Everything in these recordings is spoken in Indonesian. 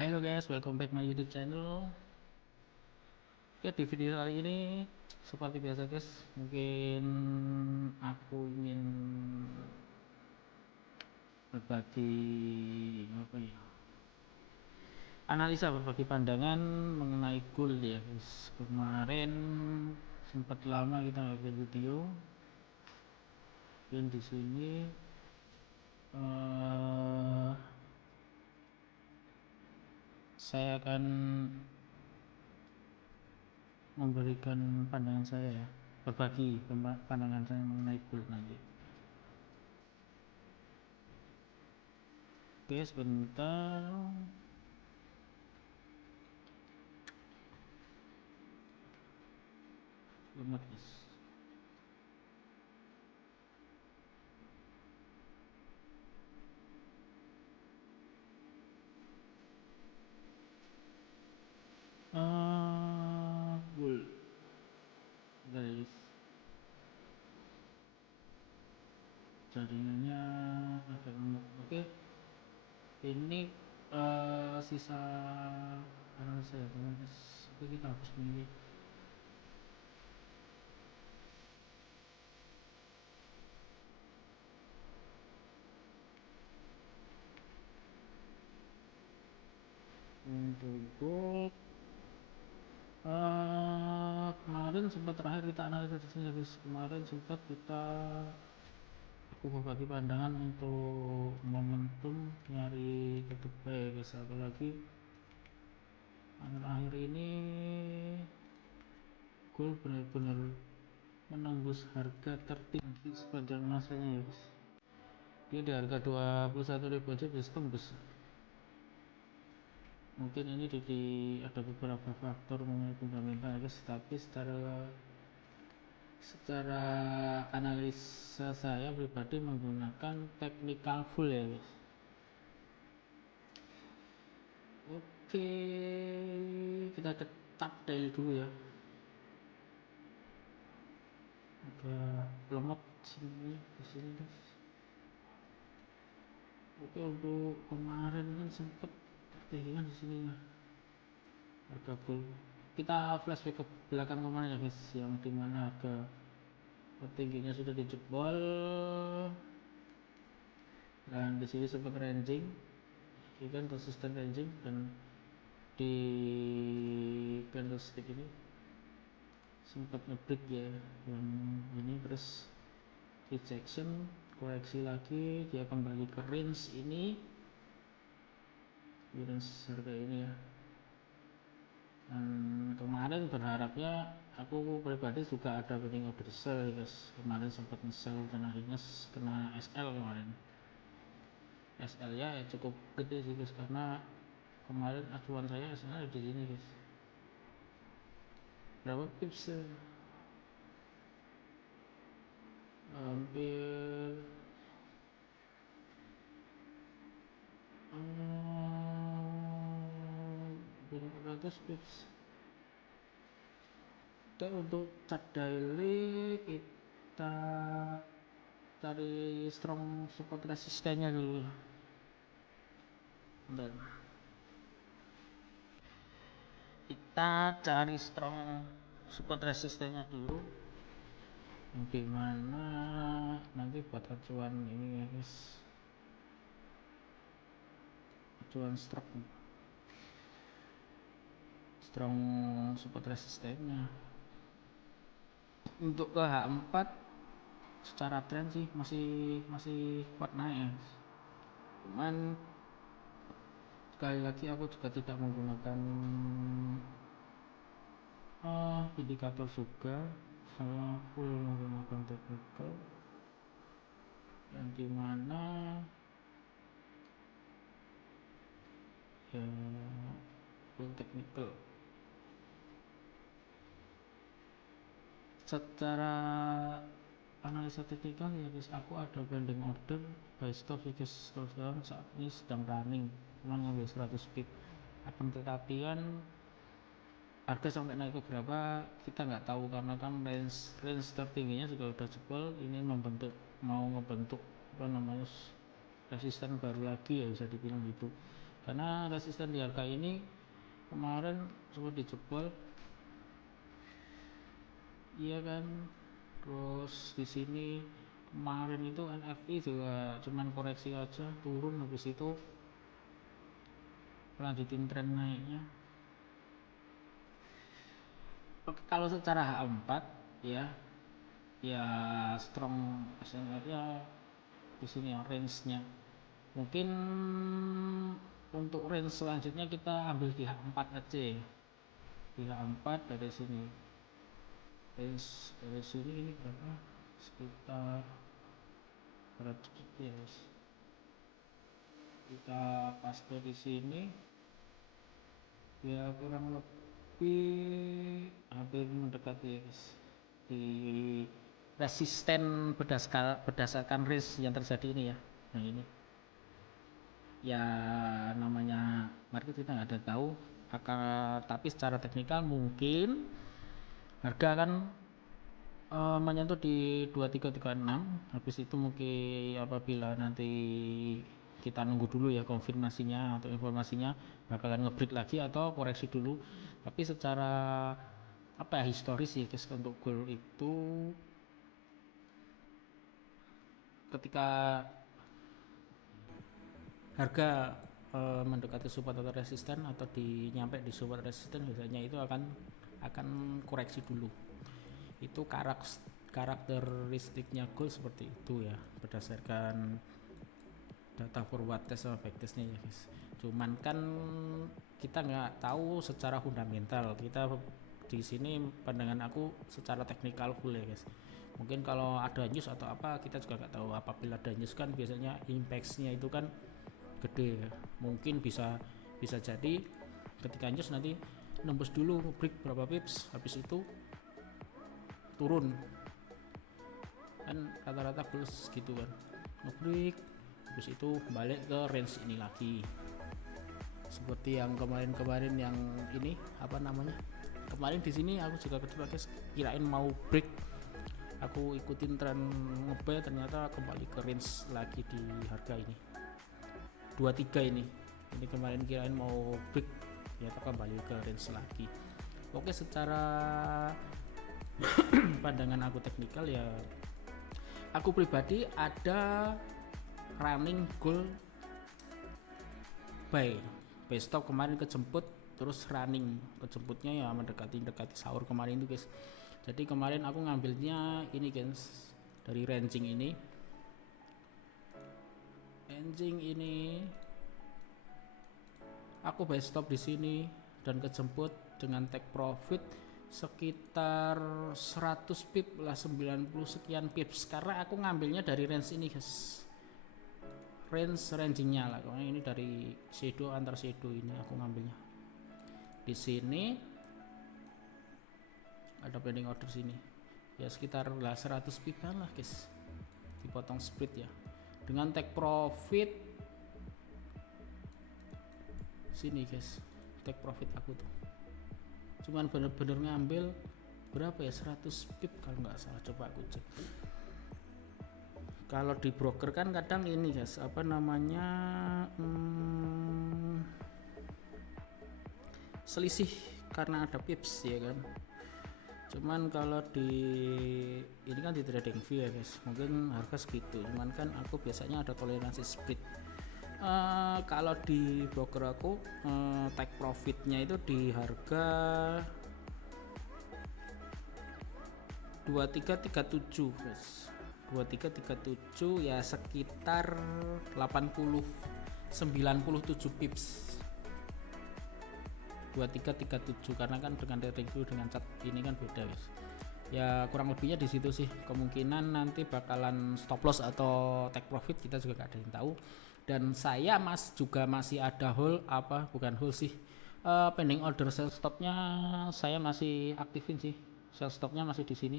Halo guys, welcome back my YouTube channel. Oke, di video kali ini seperti biasa guys, mungkin aku ingin berbagi berbagi pandangan mengenai goal ya guys. Kemarin sempat lama kita nggak bikin video, dan di sini saya akan memberikan pandangan saya ya, berbagi pandangan saya mengenai goal nanti. Oke, sebentar. Lemak guys. Goal guys, jaringannya agak lemot. Oke, ini sisa karena saya guys. Oke, kita hapus ini. Untuk goal kemarin sempat terakhir kita analisis guys. Kemarin sempat aku berbagi pandangan untuk momentum nyari ke depan guys, apalagi akhir-akhir ini gold benar-benar menembus harga tertinggi sepanjang masanya ya guys. Dia di harga 21.000 aja bisa tembus. Mungkin ini ada beberapa faktor mengenai fundamental guys, tapi secara analisa saya pribadi menggunakan technical full ya guys. Oke, kita tetap daily dulu ya. Agak lemot sini di sini guys. Oke, untuk kemarin kan sempet tertinggian di sini ya. Harga full. Kita flashback ke belakang kemarin ya guys, yang dimana harga tertingginya sudah dijebol, dan di sini sempat ranging, ini kan resisten ranging, dan di candlestick ini sempat ngebreak ya yang ini, terus rejection, koreksi lagi, dia kembali ke range ini, di range harga ini ya. Dan kemarin berharapnya aku pribadi juga ada winning order sell guys. Kemarin sempat nge-sell dan akhirnya kena SL kemarin. SL ya cukup gede sih guys, karena kemarin acuan saya SL ada di sini guys. Berapa pips ya? Hampir 400 pips. Oke, untuk chart daily kita cari strong support resistennya dulu. Bentar. Kita cari strong support resistennya dulu, gimana nanti buat acuan ini ya guys, acuan strong support resistennya. Untuk ke H4 secara tren sih masih kuat naik ya. Cuman sekali lagi aku juga tidak menggunakan indikator juga, saya full menggunakan technical, yang dimana ya full technical. Secara analisa teknikal ya guys, aku ada pending order buy stop guys, saat ini sedang running, cuman ngambil 100 pip. Akan tetapi kan harga sampai naik ke berapa kita nggak tahu, karena kan range tertingginya juga udah jebol. Ini mau ngebentuk apa namanya resisten baru lagi ya, bisa dibilang gitu. karena resisten di harga ini kemarin sempat dijebol, iya kan. Terus di sini kemarin itu NFI juga cuman koreksi aja, turun, habis itu lanjutin tren naiknya. Oke, kalau secara H4 ya, ya strong SNR ya di sini ya range-nya. Mungkin untuk range selanjutnya kita ambil di H4 aja. Di H4 dari sini. Range dari sini ini berapa? Sekitar 100 ya. Kita paste di sini ya kurang lebih hampir mendekati ya guys, di resisten berdasarkan range yang terjadi ini ya. Nah ini ya namanya market kita nggak ada tahu, tapi secara teknikal mungkin harga akan menyentuh di 2336. Habis itu mungkin apabila nanti kita nunggu dulu ya konfirmasinya atau informasinya bakalan ngebreak lagi atau koreksi dulu. Tapi secara apa ya historis ya guys, untuk gold itu ketika harga mendekati support atau resisten atau nyampe di support resisten, biasanya itu akan koreksi dulu. Itu karakteristiknya gold seperti itu ya, berdasarkan data forward test sama back testnya ya guys. Cuman kan kita nggak tahu secara fundamental, kita di sini pandangan aku secara teknikal full ya guys. Mungkin kalau ada news atau apa kita juga nggak tahu. Apabila ada news kan biasanya impactnya itu kan gede ya. Mungkin bisa jadi ketika news nanti nembus dulu break berapa pips, habis itu turun kan rata-rata plus gitu kan, ngebreak habis itu balik ke range ini lagi, seperti yang kemarin yang ini apa namanya, kemarin di sini aku juga kedua guys, kirain mau break, aku ikutin tren ngebuy, ternyata kembali ke range lagi di harga ini 23 ini kemarin kirain mau break, ternyata kembali ke range lagi. Oke, secara pandangan aku teknikal ya, aku pribadi ada running goal buy stop kemarin kejemput, terus running kejemputnya ya mendekati sahur kemarin itu guys. Jadi kemarin aku ngambilnya ini guys, dari ranging ini aku buy stop di sini dan kejemput dengan take profit sekitar 100 pip lah, 90 sekian pips, karena aku ngambilnya dari range ini guys, rangingnya lah. Ini dari shadow, antar shadow ini aku ngambilnya. Di sini ada pending order sini ya sekitar lah 100 pipan lah guys, dipotong split ya dengan take profit sini guys. Take profit aku tuh cuman bener-bener ngambil berapa ya, 100 pip kalau nggak salah, coba aku cek. Kalau di broker kan kadang ini guys, apa namanya, selisih karena ada pips ya kan. Cuman kalau di ini kan di trading view ya guys, mungkin harga segitu, cuman kan aku biasanya ada toleransi split. Kalau di broker aku take profitnya itu di harga 2337 guys, 2337 ya sekitar 97 pips 2337, karena kan dengan trading view dengan chart ini kan beda guys ya, kurang lebihnya di situ sih. Kemungkinan nanti bakalan stop loss atau take profit kita juga gak ada yang tahu. Dan saya juga masih ada bukan hold sih, pending order sell stopnya saya masih aktifin sih, sell stopnya masih di sini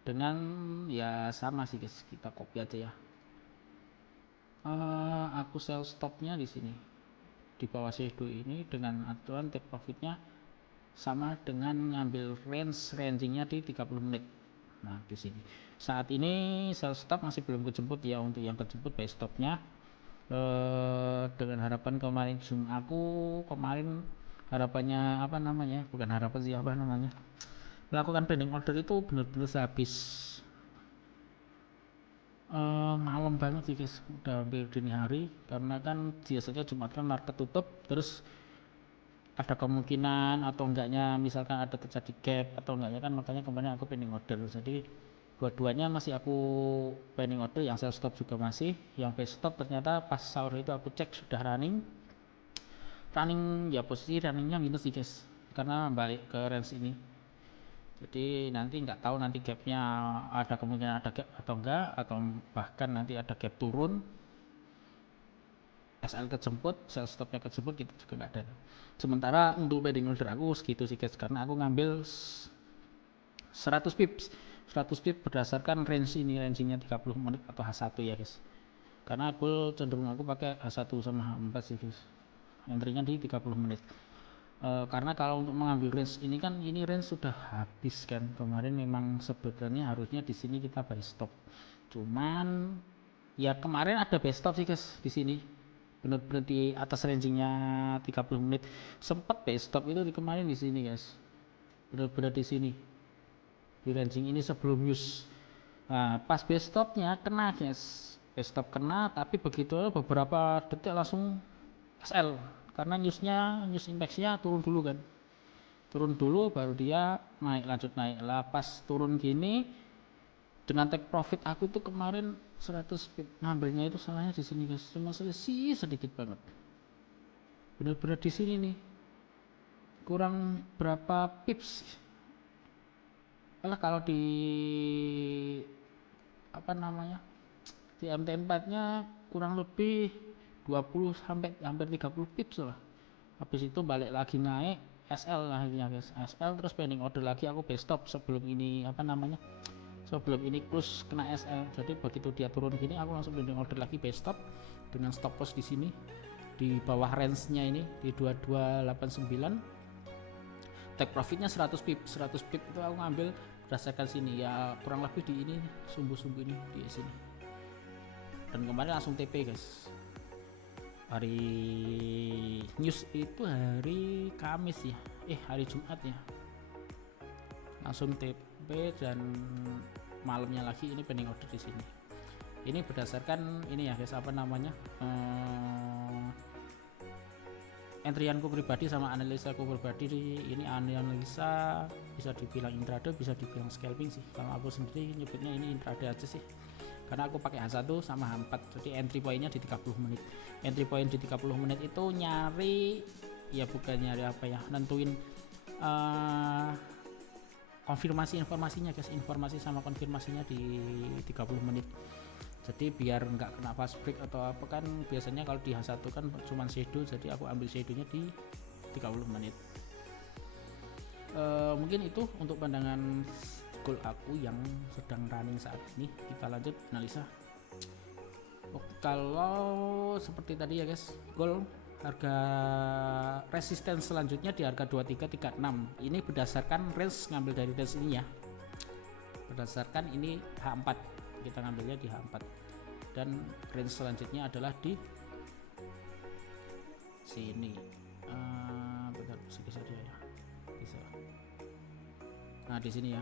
dengan ya sama sih guys, kita copy aja ya. Aku sell stopnya di sini di bawah shadow ini dengan aturan take profitnya sama dengan ngambil rangingnya di 30 menit. Nah di sini saat ini sell stop masih belum kejemput ya, untuk yang kejemput buy stopnya dengan harapan harapan kemarin Zoom aku kemarin, harapannya apa namanya, bukan harapan sih, apa namanya, melakukan pending order itu benar-benar habis malam banget sih guys, udah hampir dini hari, karena kan biasanya Jumat kan market tutup, terus ada kemungkinan atau enggaknya misalkan ada terjadi gap atau enggaknya kan, makanya kemarin aku pending order. Jadi dua-duanya masih aku pending order, yang sell stop juga masih, yang buy stop ternyata pas sahur itu aku cek sudah running ya, posisi runningnya minus sih guys, karena balik ke range ini. Jadi nanti nggak tahu nanti gapnya ada kemungkinan ada gap atau enggak, atau bahkan nanti ada gap turun, SL kejemput, sell stopnya kejemput, gitu juga nggak ada. Sementara untuk pending order aku segitu sih guys, karena aku ngambil 100 pips 100 pips berdasarkan range ini, range-nya 30 menit atau H1 ya guys, karena aku cenderung aku pakai H1 sama H4 sih guys, entry-nya di 30 menit. Karena kalau untuk mengambil range ini kan, ini range sudah habis kan kemarin, memang sebenarnya harusnya di sini kita buy stop, cuman ya kemarin ada buy stop sih guys di sini, benar-benar di atas rangingnya 30 menit, sempat buy stop itu di kemarin di sini guys, benar-benar di sini di ranging ini sebelum news. Nah, pas buy stopnya kena guys, buy stop kena, tapi begitu beberapa detik langsung SL, karena news impactnya turun dulu kan, turun dulu baru dia naik, lanjut naik lah. Pas turun gini dengan take profit aku tuh kemarin 100 pip ngambilnya itu, salahnya di sini guys, cuma selisih sedikit banget, bener-bener di sini nih, kurang berapa pips. Kalau di apa namanya, di MT4 nya kurang lebih 20 sampai hampir 30 pips lah. Habis itu balik lagi naik SL akhirnya guys, SL terus pending order lagi, aku best stop sebelum ini apa namanya, sebelum ini close kena SL. Jadi begitu dia turun gini aku langsung pending order lagi, best stop dengan stop loss di sini di bawah range-nya ini di 2289. Take profitnya 100 pip itu aku ngambil berdasarkan sini ya, kurang lebih di ini sumbu-sumbu ini di sini. Dan kemarin langsung TP guys, hari news itu hari Kamis ya, hari Jumat ya, langsung TP. Dan malamnya lagi ini pending order di sini. Ini berdasarkan ini ya guys, apa namanya, entryanku pribadi sama analisa aku pribadi. Ini analisa bisa dibilang intraday, bisa dibilang scalping sih. Kalau aku sendiri nyebutnya ini intraday aja sih, karena aku pakai H1 sama H4. Jadi entry pointnya di 30 menit. Entry point di 30 menit itu nyari, ya bukan nyari apa ya, nentuin konfirmasi informasinya guys, informasi sama konfirmasinya di 30 menit. Jadi biar nggak kena fast break atau apa, kan biasanya kalau di H1 kan cuma shadow, jadi aku ambil shadownya di 30 menit. Mungkin itu untuk pandangan goal aku yang sedang running saat ini. Kita lanjut analisa. Kalau seperti tadi ya guys, goal harga resisten selanjutnya di harga 2336. Ini berdasarkan range, ngambil dari range ini ya, berdasarkan ini H4, kita ngambilnya di H4, dan range selanjutnya adalah di sini. Bentar, sekitar saja ya, bisa. Nah di sini ya.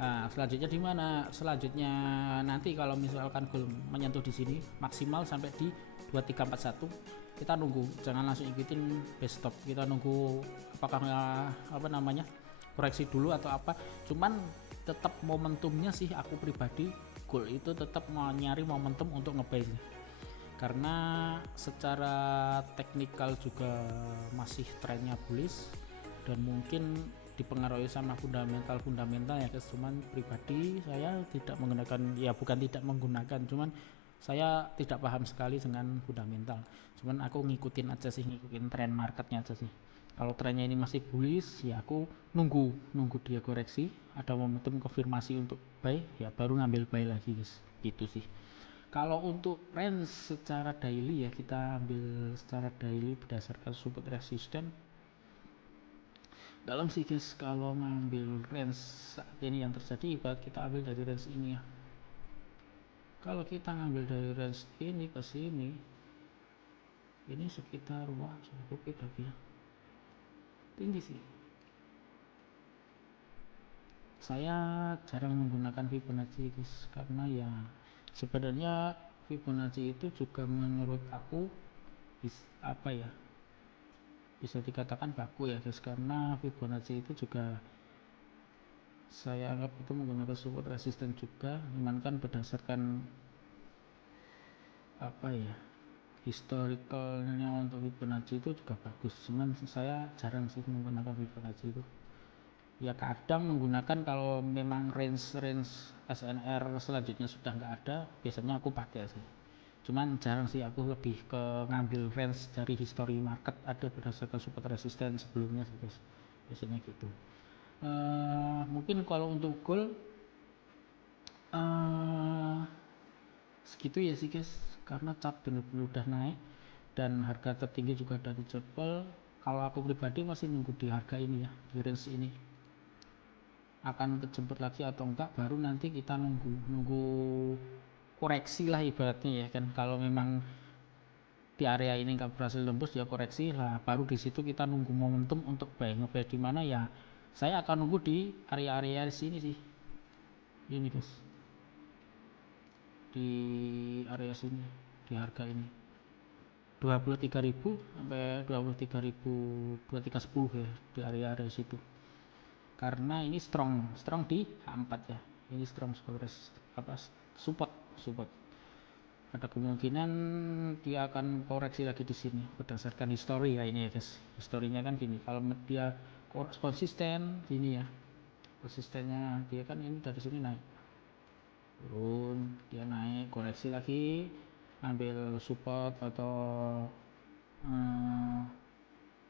Nah, selanjutnya di mana? Selanjutnya nanti kalau misalkan goal menyentuh di sini maksimal sampai di 2341, kita nunggu, jangan langsung ikutin best stop. Kita nunggu apakah apa namanya, koreksi dulu atau apa. Cuman tetap momentumnya sih, aku pribadi goal itu tetap mau nyari momentum untuk ngebuy, karena secara teknikal juga masih trennya bullish dan mungkin dipengaruhi sama fundamental ya guys. Cuman pribadi saya tidak menggunakan, ya bukan tidak menggunakan, cuman saya tidak paham sekali dengan fundamental. Cuman aku ngikutin aja sih, ngikutin tren marketnya aja sih. Kalau trennya ini masih bullish ya aku nunggu dia koreksi, ada momentum konfirmasi untuk buy ya baru ngambil buy lagi guys, gitu sih. Kalau untuk range secara daily ya, kita ambil secara daily berdasarkan support resisten dalam sih guys. Kalau ngambil range saat ini yang terjadi, ibarat kita ambil dari range ini ya, kalau kita ngambil dari range ini ke sini ini sekitar wah cukup tapi ya tinggi sih. Saya jarang menggunakan Fibonacci guys, karena ya sebenarnya Fibonacci itu juga menurut aku apa ya, bisa dikatakan baku ya guys, karena Fibonacci itu juga saya anggap itu menggunakan support resisten juga, cuman kan berdasarkan apa ya, historicalnya untuk Fibonacci itu juga bagus, cuman saya jarang sih menggunakan Fibonacci itu. Ya kadang menggunakan kalau memang range SNR selanjutnya sudah nggak ada, biasanya aku pakai sih, cuman jarang sih, aku lebih ke ngambil range dari history market ada berdasarkan support resisten sebelumnya sih guys, biasanya gitu. Mungkin kalau untuk gold segitu ya sih guys, karena chart bener-bener udah naik dan harga tertinggi juga dari jebol. Kalau aku pribadi masih nunggu di harga ini ya, di range ini akan terjemput lagi atau enggak, baru nanti kita nunggu koreksi lah ibaratnya ya kan. Kalau memang di area ini nggak berhasil tembus ya koreksi lah, baru di situ kita nunggu momentum untuk buy. Ngebuy di mana ya, saya akan nunggu di area-area sini sih, ini guys, di area sini, di harga ini 23.000 sampai 23.010 ya, di area-area situ. Karena ini strong di A4 ya, ini strong apa support. Ada kemungkinan dia akan koreksi lagi di sini berdasarkan histori ya ini ya guys. Historinya kan gini, kalau dia konsisten gini ya, konsistennya dia kan ini dari sini naik turun, dia naik koreksi lagi, ambil support atau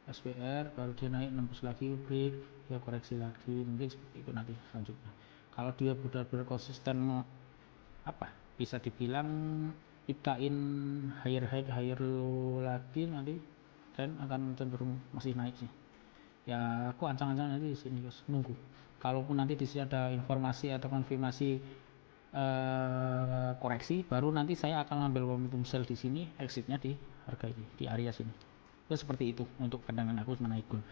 SPR, baru dia naik nembus lagi break, dia koreksi lagi, mungkin seperti itu nanti selanjutnya. Kalau dia benar-benar konsisten apa bisa dibilang ciptain higher high higher low lagi nanti, dan akan cenderung masih naik sih ya. Aku ancang-ancang nanti di sini guys, nunggu kalaupun nanti di sini ada informasi atau konfirmasi koreksi, baru nanti saya akan ambil momentum sell di sini, exitnya di harga ini, di area sini. Ya seperti itu untuk pandangan aku mengenai gold.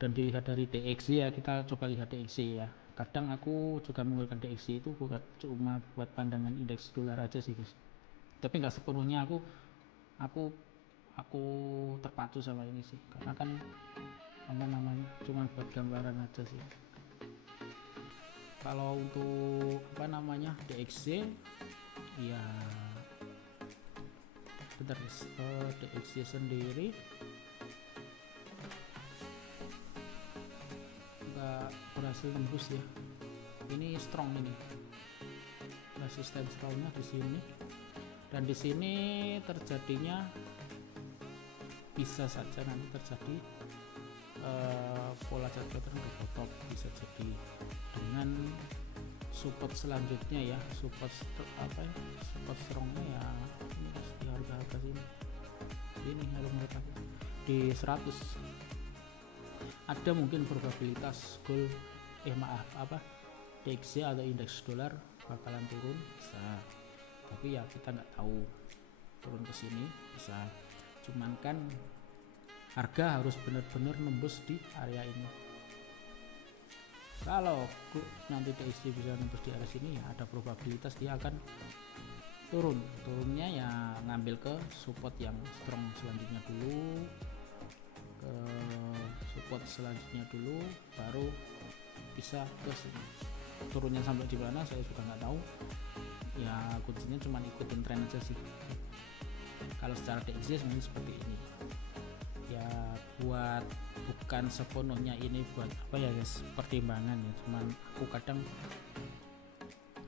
Dan dilihat dari DXY ya, kita coba lihat DXY ya. Kadang aku juga menggunakan DXY itu bukan cuma buat pandangan indeks dolar aja sih guys, tapi nggak sepenuhnya aku terpacu sama ini sih, karena kan apa namanya, cuma buat gambaran aja sih. Kalau untuk apa namanya DXY ya, bentar guys, DXY sendiri nggak berhasil tembus ya, ini strong, ini resisten strongnya di sini, dan di sini terjadinya bisa saja nanti terjadi pola jatuh ke top, bisa jadi dengan support selanjutnya ya, support strongnya ya ini di harga sini, ini harga di 100. Ada mungkin probabilitas gold DXY atau indeks dolar bakalan turun, bisa, tapi ya kita nggak tahu, turun ke sini bisa, cuman kan harga harus benar-benar nembus di area ini. Kalau nanti DXY bisa nembus di area sini ya ada probabilitas dia akan turunnya ya, ngambil ke support yang strong selanjutnya dulu, ke support selanjutnya dulu, baru bisa ke sini. Turunnya sampai di mana saya juga nggak tahu ya, kuncinya cuma ikutin tren aja sih. Kalau secara DXY sebenarnya seperti ini ya, buat bukan sepenuhnya ini buat apa ya guys, pertimbangan ya, cuman aku kadang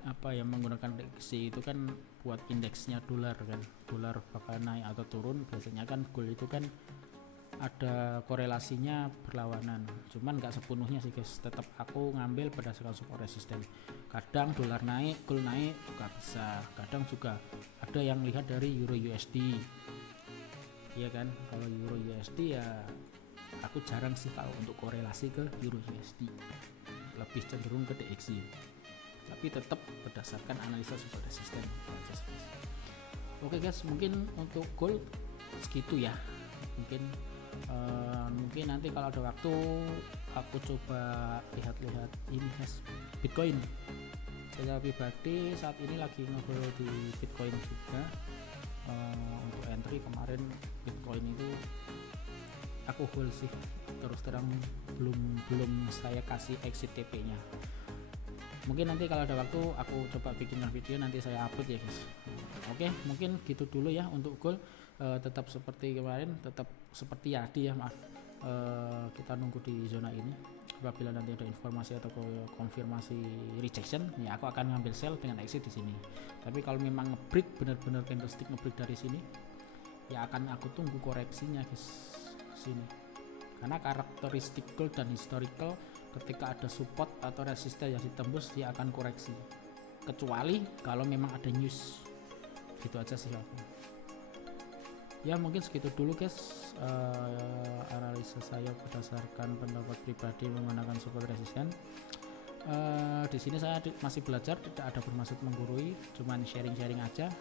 apa ya menggunakan DXY itu kan buat indeksnya dolar kan, dolar bakal naik atau turun, biasanya kan gold itu kan ada korelasinya berlawanan, cuman nggak sepenuhnya sih guys, tetap aku ngambil berdasarkan support resisten. Kadang dolar naik, gold naik juga bisa, kadang juga ada yang lihat dari euro USD ya kan. Kalau euro USD ya aku jarang sih kalau untuk korelasi ke euro USD, lebih cenderung ke DXY, tapi tetap berdasarkan analisa support resisten. Oke guys, mungkin untuk gold segitu ya. Mungkin nanti kalau ada waktu aku coba lihat-lihat ini guys, Bitcoin. Saya pribadi saat ini lagi ngobrol di Bitcoin juga. Untuk entry kemarin Bitcoin itu aku hold sih, terus terang belum saya kasih exit TP nya. Mungkin nanti kalau ada waktu aku coba bikin video, nanti saya upload ya guys. Oke, mungkin gitu dulu ya untuk gold. Tetap seperti kemarin, tetap seperti Yadi ya, maaf. Kita nunggu di zona ini. Apabila nanti ada informasi atau konfirmasi rejection, ya aku akan ngambil sell dengan exit di sini. Tapi kalau memang ngebreak, benar-benar candlestick ngebreak dari sini, ya akan aku tunggu koreksinya guys sini. Karena karakteristik gold dan historical, ketika ada support atau resisten yang ditembus, dia akan koreksi. Kecuali kalau memang ada news. Gitu aja sih aku. Ya mungkin segitu dulu guys, analisa saya berdasarkan pendapat pribadi menggunakan support resisten. Di sini saya masih belajar, tidak ada bermaksud menggurui, cuman sharing-sharing aja.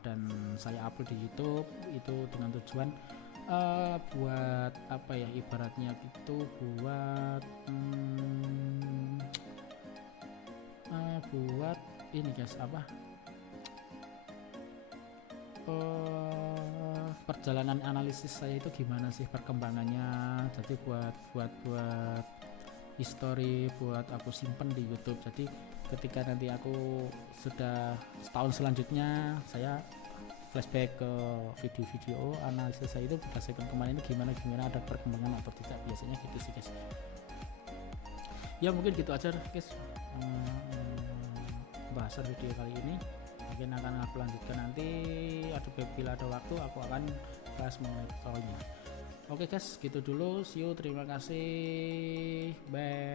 Dan saya upload di YouTube itu dengan tujuan buat apa ya, ibaratnya itu buat buat ini guys, apa, perjalanan analisis saya itu gimana sih perkembangannya. Jadi buat history, buat aku simpen di YouTube. Jadi ketika nanti aku sudah setahun selanjutnya, saya flashback ke video-video analisis saya itu berdasarkan kemarin itu gimana ada perkembangan atau tidak, biasanya gitu sih guys. Ya mungkin gitu aja guys bahasan video kali ini. Mungkin akan aku lanjutkan nanti, bila ada waktu aku akan bahas mengenai toolnya. Oke guys, gitu dulu, see you, terima kasih, bye.